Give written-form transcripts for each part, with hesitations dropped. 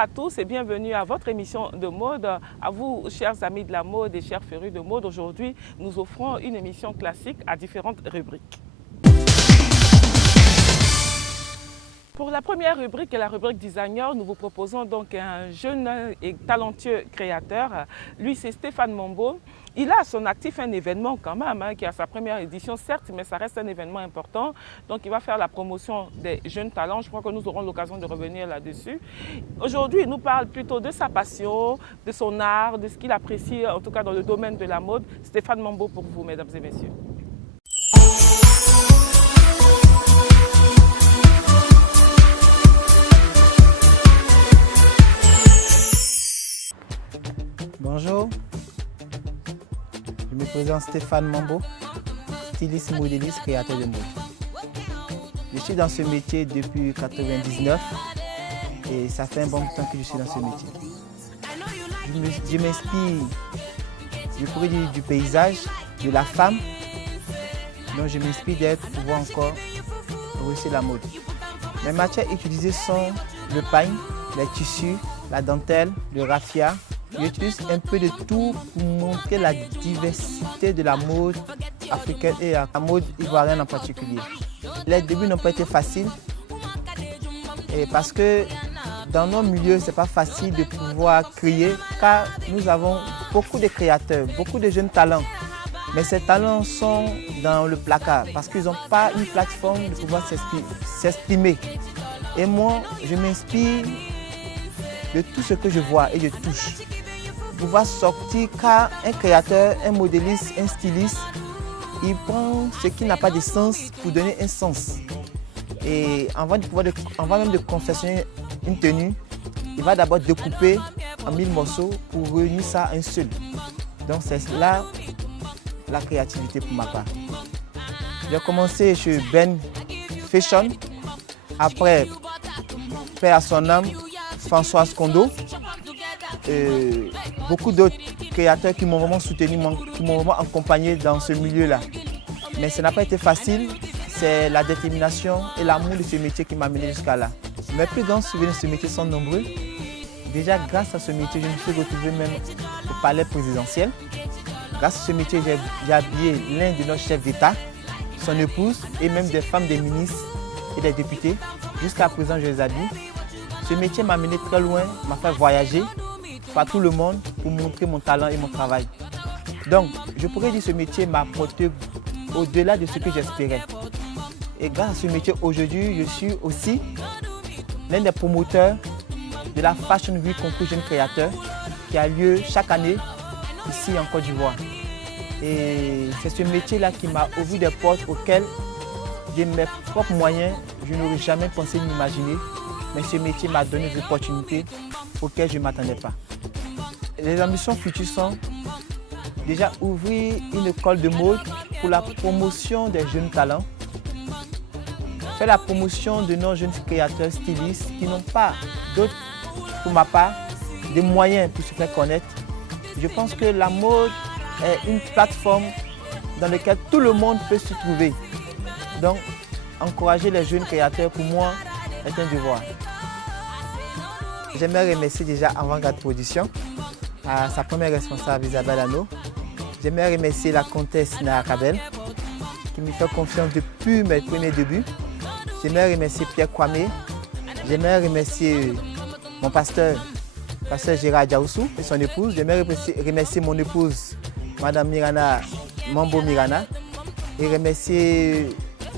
à tous et bienvenue à votre émission de mode. À vous, chers amis de la mode et chers férus de mode, aujourd'hui, nous offrons une émission classique à différentes rubriques. Pour la première rubrique, la rubrique designer, nous vous proposons donc un jeune et talentueux créateur. Lui, c'est Stéphane Mambo. Il a à son actif un événement quand même, qui a sa première édition, certes, mais ça reste un événement important. Donc, il va faire la promotion des jeunes talents. Je crois que nous aurons l'occasion de revenir là-dessus. Aujourd'hui, il nous parle plutôt de sa passion, de son art, de ce qu'il apprécie, en tout cas dans le domaine de la mode. Stéphane Mambo pour vous, mesdames et messieurs. Bonjour, je me présente Stéphane Mambo, styliste, modéliste, créateur de mode. Je suis dans ce métier depuis 1999 et ça fait un bon temps que je suis dans ce métier. Je m'inspire du produit du paysage, de la femme, donc je m'inspire d'elle pour pouvoir encore réussir la mode. Mes matières utilisées sont le pagne, les tissus, la dentelle, le raffia. J'utilise un peu de tout pour montrer la diversité de la mode africaine et la mode ivoirienne en particulier. Les débuts n'ont pas été faciles parce que dans nos milieux, ce n'est pas facile de pouvoir créer car nous avons beaucoup de créateurs, beaucoup de jeunes talents. Mais ces talents sont dans le placard parce qu'ils n'ont pas une plateforme de pouvoir s'exprimer. Et moi, je m'inspire de tout ce que je vois et je touche. Pouvoir sortir car un créateur, un modéliste, un styliste, il prend ce qui n'a pas de sens pour donner un sens. Et avant même de confectionner une tenue, il va d'abord découper en 1000 morceaux pour réunir ça à un seul. Donc c'est là la créativité pour ma part. J'ai commencé chez Ben Fashion, après paix à son âme, Françoise Kondo. Beaucoup d'autres créateurs qui m'ont vraiment soutenu, qui m'ont vraiment accompagné dans ce milieu-là. Mais ça n'a pas été facile, c'est la détermination et l'amour de ce métier qui m'a mené jusqu'à là. Mes plus grands souvenirs de ce métier sont nombreux. Déjà, grâce à ce métier, je me suis retrouvé même au palais présidentiel. Grâce à ce métier, j'ai habillé l'un de nos chefs d'État, son épouse et même des femmes des ministres et des députés. Jusqu'à présent, je les habille. Ce métier m'a mené très loin, m'a fait voyager par tout le monde pour montrer mon talent et mon travail. Donc, je pourrais dire que ce métier m'a apporté au-delà de ce que j'espérais. Et grâce à ce métier, aujourd'hui, je suis aussi l'un des promoteurs de la Fashion Week Concours Jeunes Créateurs qui a lieu chaque année ici en Côte d'Ivoire. Et c'est ce métier-là qui m'a ouvert des portes auxquelles, de mes propres moyens, je n'aurais jamais pensé m'imaginer. Mais ce métier m'a donné des opportunités auxquelles je ne m'attendais pas. Les ambitions futures sont déjà ouvrir une école de mode pour la promotion des jeunes talents, faire la promotion de nos jeunes créateurs stylistes qui n'ont pas d'autres, pour ma part, des moyens pour se faire connaître. Je pense que la mode est une plateforme dans laquelle tout le monde peut se trouver. Donc, encourager les jeunes créateurs, pour moi, est un devoir. J'aimerais remercier déjà Avant-Garde Production, à sa première responsable Isabelle Ano. J'aimerais remercier la comtesse Naya Kabel, qui me fait confiance depuis mes premiers débuts. J'aimerais remercier Pierre Kwame. J'aimerais remercier mon pasteur Gérard Diaoussou et son épouse. J'aimerais remercier mon épouse, Madame Mirana Mambo Mirana, et remercier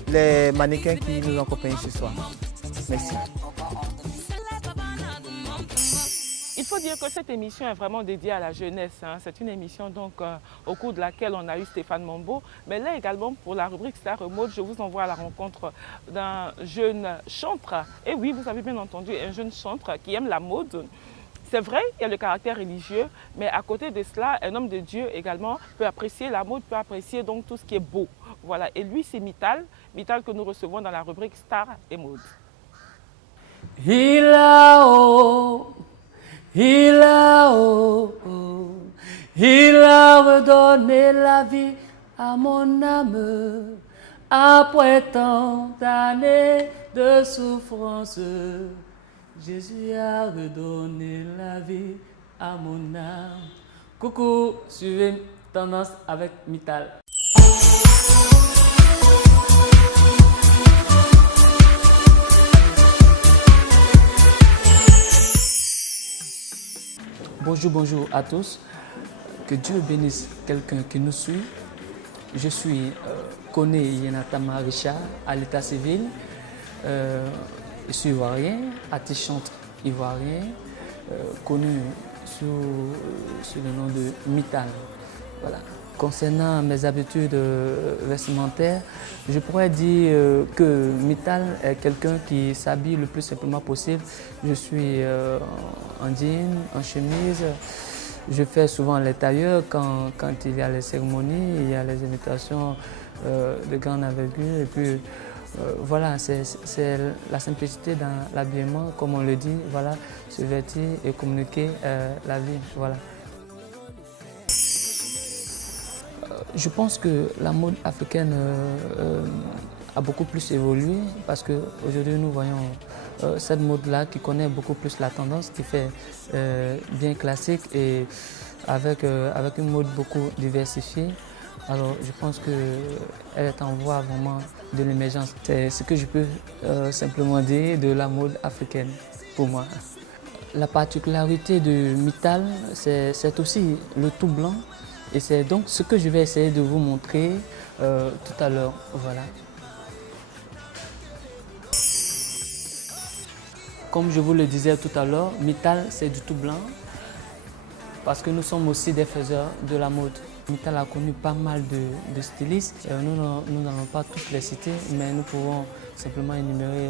les mannequins qui nous accompagnent ce soir. Merci. Il faut dire que cette émission est vraiment dédiée à la jeunesse. C'est une émission donc, au cours de laquelle on a eu Stéphane Mambo. Mais là également, pour la rubrique Star Mode, je vous envoie à la rencontre d'un jeune chantre. Et oui, vous avez bien entendu, un jeune chantre qui aime la mode. C'est vrai, il y a le caractère religieux, mais à côté de cela, un homme de Dieu également peut apprécier la mode, peut apprécier donc tout ce qui est beau. Voilà. Et lui, c'est Mital. Mital que nous recevons dans la rubrique Star et Mode. Il a redonné la vie à mon âme après tant d'années de souffrance. Jésus a redonné la vie à mon âme. Coucou, suivez Tendance avec Mittal. Bonjour à tous. Que Dieu bénisse quelqu'un qui nous suit. Je suis Koné Yenatama Richard à l'état civil. Je suis ivoirien, artiste chanteur ivoirien, connu sous le nom de Mittal. Voilà. Concernant mes habitudes vestimentaires, je pourrais dire que Mittal est quelqu'un qui s'habille le plus simplement possible. Je suis en jean, en chemise. Je fais souvent les tailleurs quand il y a les cérémonies, il y a les invitations de grande envergure. Et puis voilà, c'est la simplicité dans l'habillement, comme on le dit, voilà, se vêtir et communiquer la vie. Voilà. Je pense que la mode africaine a beaucoup plus évolué parce qu'aujourd'hui nous voyons cette mode-là qui connaît beaucoup plus la tendance, qui fait bien classique et avec une mode beaucoup diversifiée. Alors je pense qu'elle est en voie vraiment de l'émergence. C'est ce que je peux simplement dire de la mode africaine pour moi. La particularité de Mittal, c'est aussi le tout blanc. Et c'est donc ce que je vais essayer de vous montrer tout à l'heure. Voilà. Comme je vous le disais tout à l'heure, Mittal, c'est du tout blanc parce que nous sommes aussi des faiseurs de la mode. Mittal a connu pas mal de stylistes. Nous n'allons pas tous les citer, mais nous pouvons simplement énumérer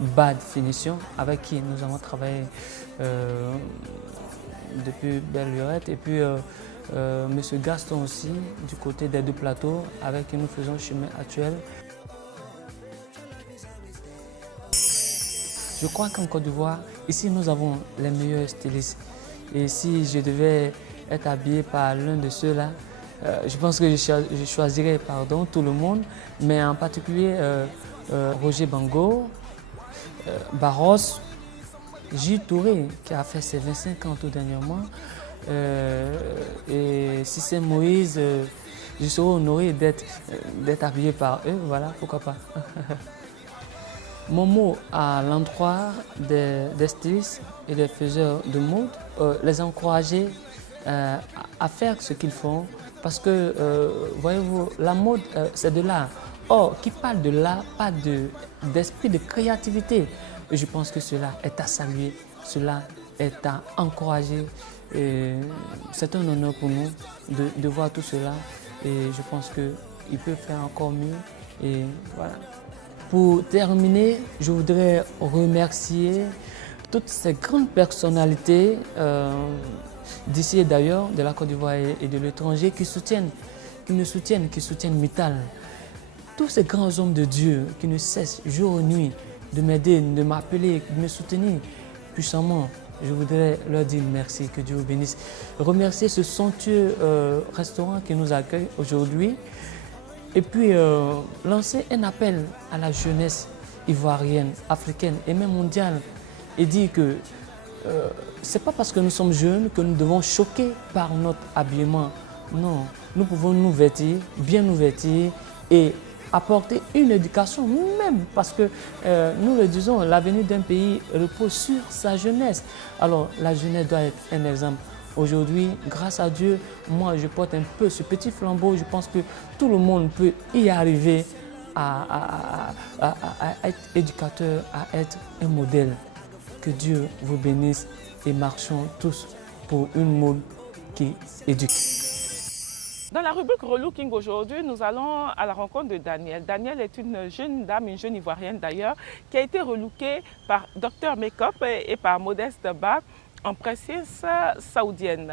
Bad Finition, avec qui nous avons travaillé depuis Belle Lurette. Et puis Monsieur Gaston aussi, du côté des Deux Plateaux, avec qui nous faisons chemin actuel. Je crois qu'en Côte d'Ivoire, ici nous avons les meilleurs stylistes. Et si je devais être habillé par l'un de ceux-là, je pense que je choisirais tout le monde, mais en particulier Roger Bango, Barros, Gilles Touré, qui a fait ses 25 ans tout dernièrement, et si c'est Moïse, je serais honoré d'être habillé par eux, voilà, pourquoi pas. Mon mot à l'endroit des stylistes et des faiseurs de mode, les encourager à faire ce qu'ils font, parce que, voyez-vous, la mode, c'est de l'art. Or, qui parle de l'art, parle d'esprit de créativité. Et je pense que cela est à saluer, cela est à encourager. C'est un honneur pour nous de voir tout cela et je pense qu'il peut faire encore mieux. Et voilà. Pour terminer, je voudrais remercier toutes ces grandes personnalités d'ici et d'ailleurs, de la Côte d'Ivoire et de l'étranger qui nous soutiennent Mittal. Tous ces grands hommes de Dieu qui ne cessent jour et nuit de m'aider, de m'appeler, de me soutenir puissamment. Je voudrais leur dire merci, que Dieu vous bénisse. Remercier ce somptueux restaurant qui nous accueille aujourd'hui. Et puis lancer un appel à la jeunesse ivoirienne, africaine et même mondiale. Et dire que ce n'est pas parce que nous sommes jeunes que nous devons choquer par notre habillement. Non, nous pouvons nous vêtir, bien nous vêtir et apporter une éducation, même parce que nous le disons, l'avenir d'un pays repose sur sa jeunesse. Alors la jeunesse doit être un exemple. Aujourd'hui, grâce à Dieu, moi je porte un peu ce petit flambeau. Je pense que tout le monde peut y arriver à être éducateur, à être un modèle. Que Dieu vous bénisse et marchons tous pour une mode qui éduque. Dans la rubrique Relooking aujourd'hui, nous allons à la rencontre de Danielle. Danielle est une jeune dame, une jeune ivoirienne d'ailleurs, qui a été relookée par Dr Makeup et par Modeste Ba en princesse saoudienne.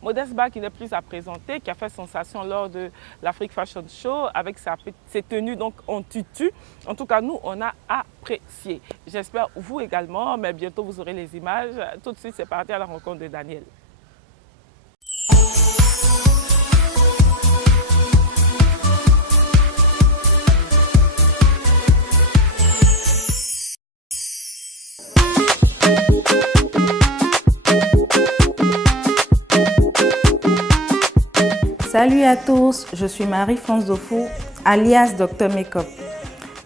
Modeste Ba qui n'est plus à présenter, qui a fait sensation lors de l'Afrique Fashion Show avec ses tenues donc en tutu. En tout cas, nous, on a apprécié. J'espère vous également, mais bientôt vous aurez les images. Tout de suite, c'est parti à la rencontre de Danielle. Salut à tous, je suis Marie-France Dofou, alias Dr Makeup.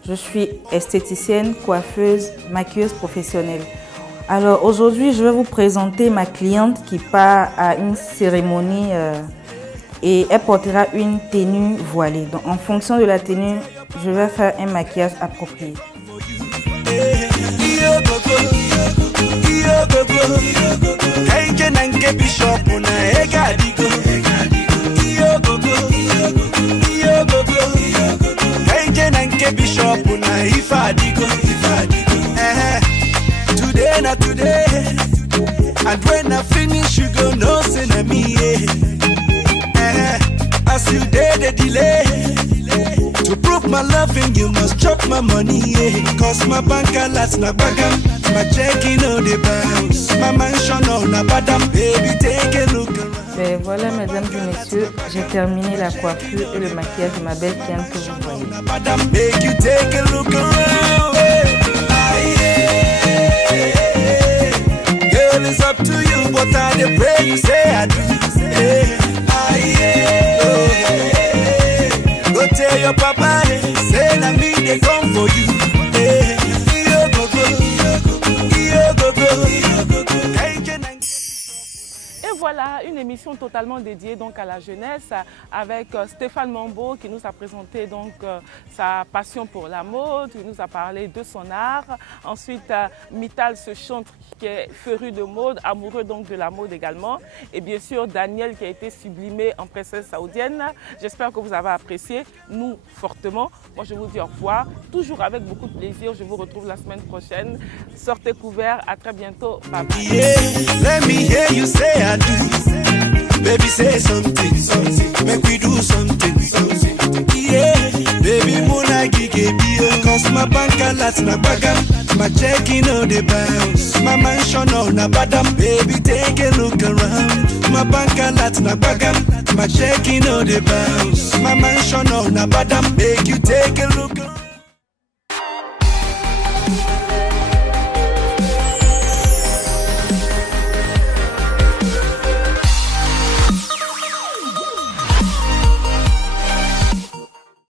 Je suis esthéticienne, coiffeuse, maquilleuse professionnelle. Alors aujourd'hui, je vais vous présenter ma cliente qui part à une cérémonie et elle portera une tenue voilée. Donc en fonction de la tenue, je vais faire un maquillage approprié. Today, not today. And when I finish, you go no say na me. As you did the delay. To prove my loving, you must chop my money. Cause my bank alerts na bagam. My checking on the bounce. My mansion on a badam. Baby, take a look around. Et voilà, mesdames et messieurs, j'ai terminé la coiffure et le maquillage de ma belle cliente que vous voyez. Make you take a look around. Girl, it's up to you, but I pray you say I do. Go tell your papa, say na me they come for you. Et voilà, une émission totalement dédiée donc à la jeunesse avec Stéphane Mambo qui nous a présenté donc sa passion pour la mode, qui nous a parlé de son art. Ensuite, Mittal, ce chantre qui est féru de mode, amoureux donc de la mode également. Et bien sûr, Daniel qui a été sublimé en princesse saoudienne. J'espère que vous avez apprécié, nous fortement. Moi, je vous dis au revoir, toujours avec beaucoup de plaisir. Je vous retrouve la semaine prochaine. Sortez couverts, à très bientôt. Bye bye. Yeah, let me hear you say I do. Baby, say something, something. Make we do something, something. Yeah, baby, muna gige bio. Cause my bank alerts na bagam. My checking on the bounce. My mansion on a badam. Baby, take a look around. My bank alerts na bagam. My checking on the bounce. My mansion on a badam. Make you take a look around.